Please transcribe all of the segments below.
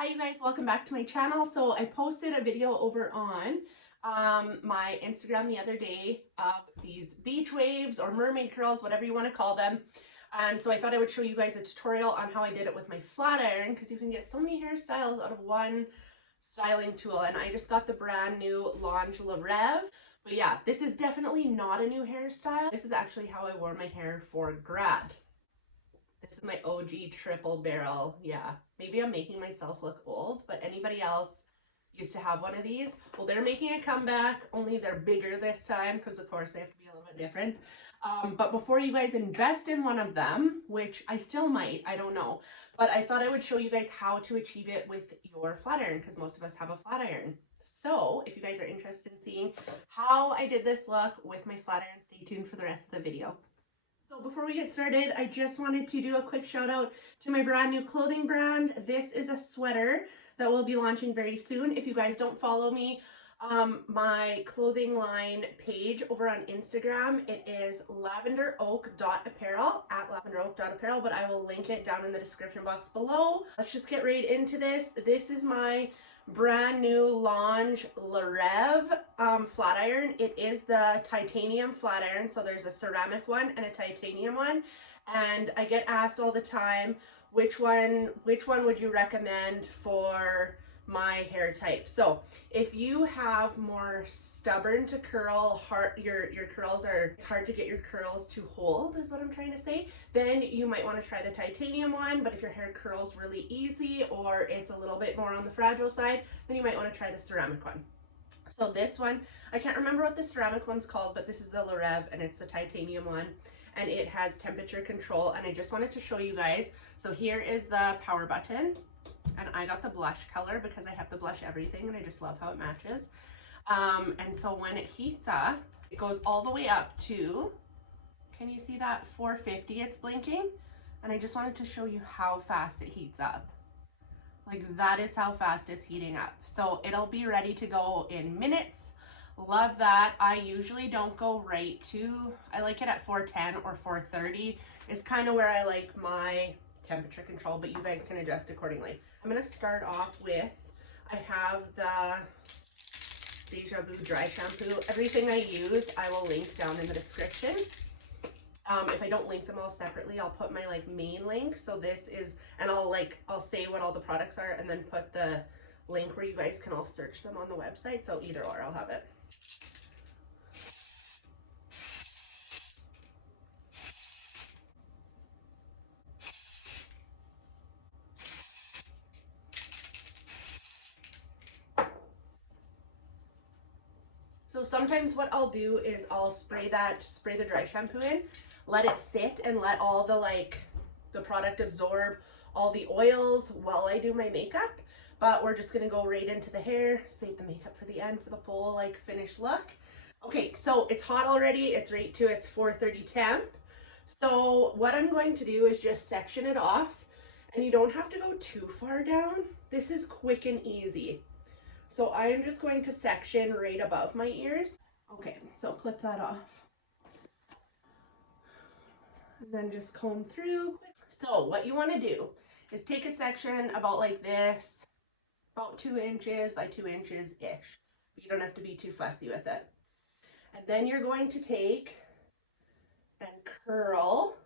Hi you guys, welcome back to my channel. So I posted a video over on my Instagram the other day of these beach waves or mermaid curls, whatever you want to call them. And so I thought I would show you guys a tutorial on how I did it with my flat iron, because you can get so many hairstyles out of one styling tool. And I just got the brand new Launch Reve. But yeah, this is definitely not a new hairstyle. This is actually how I wore my hair for grad. This is my OG triple barrel. Yeah, maybe I'm making myself look old, but anybody else used to have one of these? Well, they're making a comeback, only they're bigger this time because of course they have to be a little bit different. But before you guys invest in one of them, which I still might, I don't know, but I thought I would show you guys how to achieve it with your flat iron, because most of us have a flat iron. So if you guys are interested in seeing how I did this look with my flat iron, stay tuned for the rest of the video. So before we get started, I just wanted to do a quick shout out to my brand new clothing brand. This is a sweater that will be launching very soon. If you guys don't follow me, my clothing line page over on Instagram, it is lavenderoak.apparel, at lavenderoak.apparel, but I will link it down in the description box below. Let's just get right into this. This is my brand new Launch Reve flat iron. It is the titanium flat iron, so there's a ceramic one and a titanium one, and I get asked all the time which one would you recommend for my hair type. So if you have more stubborn to curl, your curls are, it's hard to get your curls to hold is what I'm trying to say, then you might want to try the titanium one. But if your hair curls really easy or it's a little bit more on the fragile side, then you might want to try the ceramic one. So this one, I can't remember what the ceramic one's called, but this is the Reve and it's the titanium one, and it has temperature control. And I just wanted to show you guys. So here is the power button, and I got the blush color because I have to blush everything and I just love how it matches. And so when it heats up, it goes all the way up to, can you see that, 450 it's blinking? And I just wanted to show you how fast it heats up. Like, that is how fast it's heating up. So it'll be ready to go in minutes. Love that. I usually don't go right to, I like it at 410 or 430 is kind of where I like my temperature control, but you guys can adjust accordingly. I'm going to start off with, I have the Déjà Vu Dry shampoo. Everything I use I will link down in the description. If I don't link them all separately, I'll put my main link. So this is, and I'll say what all the products are and then put the link where you guys can all search them on the website. So either or, I'll have it. So sometimes what I'll do is I'll spray the dry shampoo in, let it sit and let all the product absorb all the oils while I do my makeup. But we're just gonna go right into the hair, save the makeup for the end for the full finished look. Okay, so it's hot already. It's right to its 430 temp. So what I'm going to do is just section it off, and you don't have to go too far down. This is quick and easy. So I am just going to section right above my ears. Okay, so clip that off. And then just comb through. So what you want to do is take a section about like this, about 2 inches by 2 inches-ish. But you don't have to be too fussy with it. And then you're going to take and curl,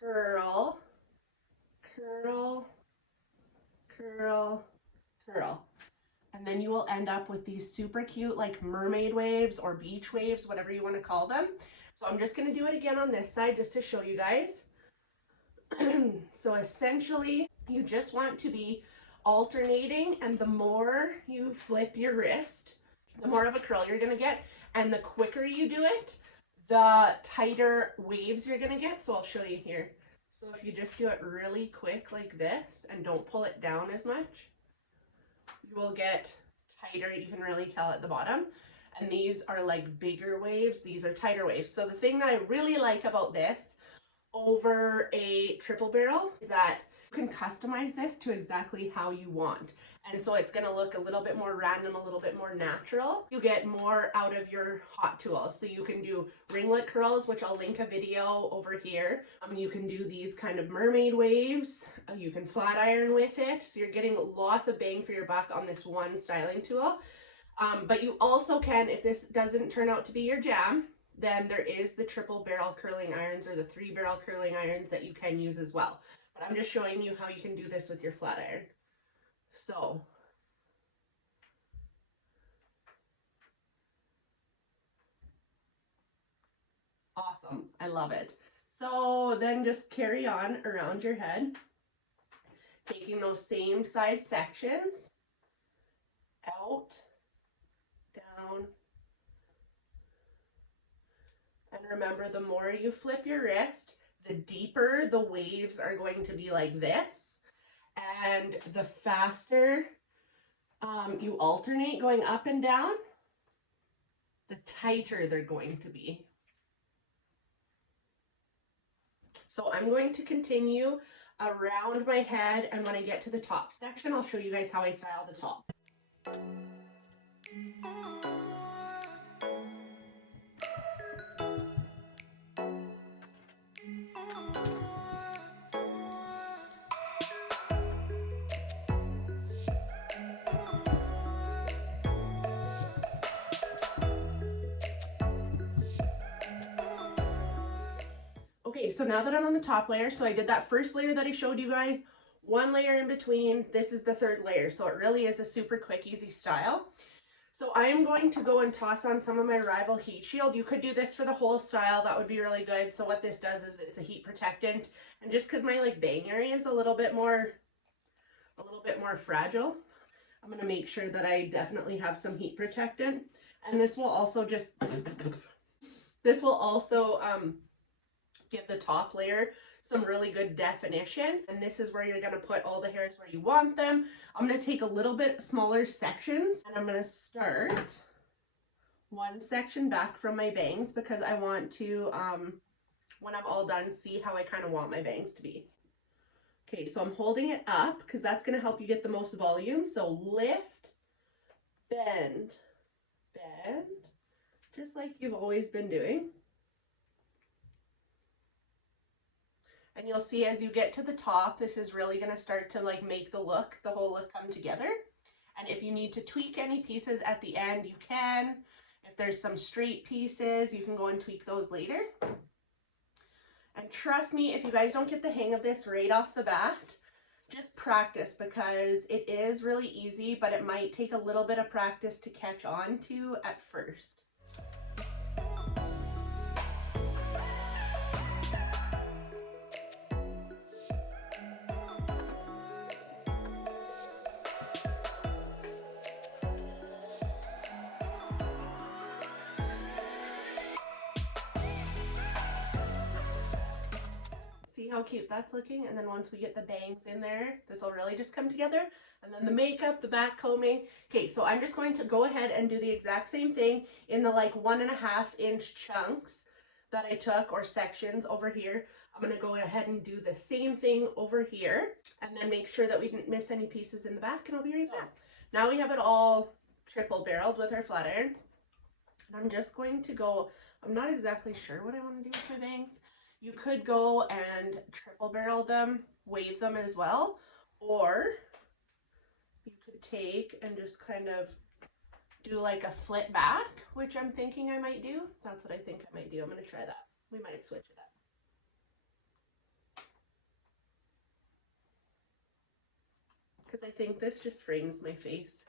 curl, curl, curl, curl. And then you will end up with these super cute mermaid waves or beach waves, whatever you want to call them. So I'm just going to do it again on this side just to show you guys. So essentially you just want to be alternating, and the more you flip your wrist, the more of a curl you're going to get, and the quicker you do it, the tighter waves you're going to get. So I'll show you here. So if you just do it really quick like this and don't pull it down as much, you will get tighter. You can really tell at the bottom. And these are bigger waves. These are tighter waves. So the thing that I really like about this over a triple barrel is that You can customize this to exactly how you want. And so it's going to look a little bit more random, a little bit more natural. You get more out of your hotGO. So you can do ringlet curls, which I'll link a video over here. You can do these kind of mermaid waves. You can flat iron with it. So you're getting lots of bang for your buck on this one styling tool. But you also can, if this doesn't turn out to be your jam, then there is the triple barrel curling irons or the 3-barrel curling irons that you can use as well. But I'm just showing you how you can do this with your flat iron. So awesome. I love it. So then just carry on around your head, taking those same size sections out, down. And remember, the more you flip your wrist, the deeper the waves are going to be like this. And the faster you alternate going up and down, the tighter they're going to be. So I'm going to continue around my head, and when I get to the top section, I'll show you guys how I style the top. Okay, so now that I'm on the top layer, so I did that first layer that I showed you guys, one layer in between, this is the third layer, so it really is a super quick, easy style. So I am going to go and toss on some of my Rival Heat Shield. You could do this for the whole style, that would be really good. So what this does is it's a heat protectant, and just because my like bang area is a little bit more fragile, I'm going to make sure that I definitely have some heat protectant. And this will also just, this will also give the top layer some really good definition. And this is where you're going to put all the hairs where you want them. I'm going to take a little bit smaller sections, and I'm going to start one section back from my bangs because I want to, when I'm all done, see how I kind of want my bangs to be. Okay, so I'm holding it up because that's going to help you get the most volume. So lift, bend, bend, just like you've always been doing. And you'll see as you get to the top, this is really going to start to like make the whole look come together. And if you need to tweak any pieces at the end, you can. If there's some straight pieces, you can go and tweak those later. And trust me, if you guys don't get the hang of this right off the bat, just practice, because it is really easy, but it might take a little bit of practice to catch on to at first. See how cute that's looking? And then once we get the bangs in there, this will really just come together. And then the makeup, the back combing. Okay, so I'm just going to go ahead and do the exact same thing in the like 1.5-inch chunks that I took, or sections over here. I'm going to go ahead and do the same thing over here, and then make sure that we didn't miss any pieces in the back, and I'll be right back. Now we have it all triple barreled with our flat iron. And I'm just going to go, I'm not exactly sure what I want to do with my bangs. You could go and triple barrel them, wave them as well, or you could take and just kind of do like a flip back, which I'm thinking I might do. That's what I think I might do. I'm going to try that. We might switch it up, because I think this just frames my face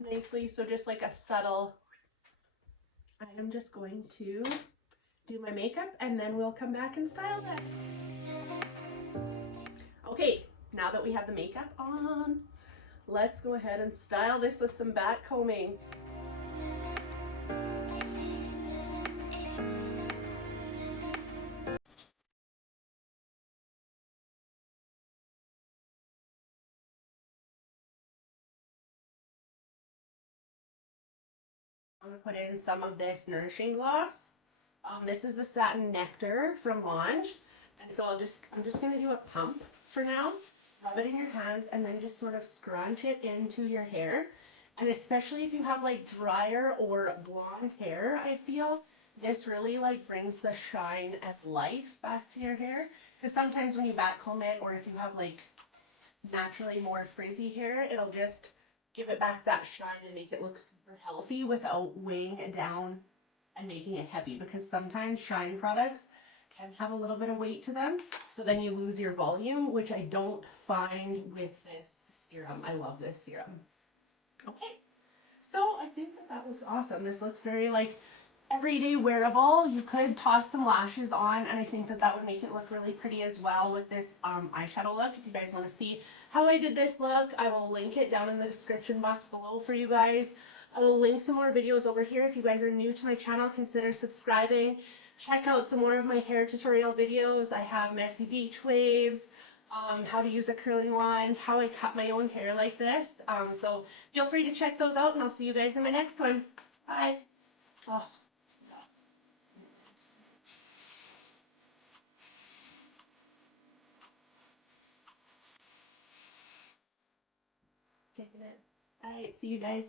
nicely. So just like a subtle, I am just going to do my makeup, and then we'll come back and style this. Okay, now that we have the makeup on, let's go ahead and style this with some back combing. I'm going to put in some of this Nourishing Gloss. This is the Satin Nectar from Launch. And so I'm just going to do a pump for now. Rub it in your hands and then just sort of scrunch it into your hair. And especially if you have like drier or blonde hair, I feel this really like brings the shine and life back to your hair. Because sometimes when you back comb it, or if you have like naturally more frizzy hair, it'll just give it back that shine and make it look super healthy without weighing it down and making it heavy. Because sometimes shine products can have a little bit of weight to them, so then you lose your volume, which I don't find with this serum. I love this serum. Okay, so I think that that was awesome. This looks very like everyday wearable. You could toss some lashes on, and I think that that would make it look really pretty as well with this eyeshadow look. If you guys want to see how I did this look, I will link it down in the description box below for you guys. I will link some more videos over here. If you guys are new to my channel, consider subscribing. Check out some more of my hair tutorial videos. I have messy beach waves, how to use a curling wand, how I cut my own hair like this. So feel free to check those out, and I'll see you guys in my next one. Bye. Oh. Taking it. All right, see you guys.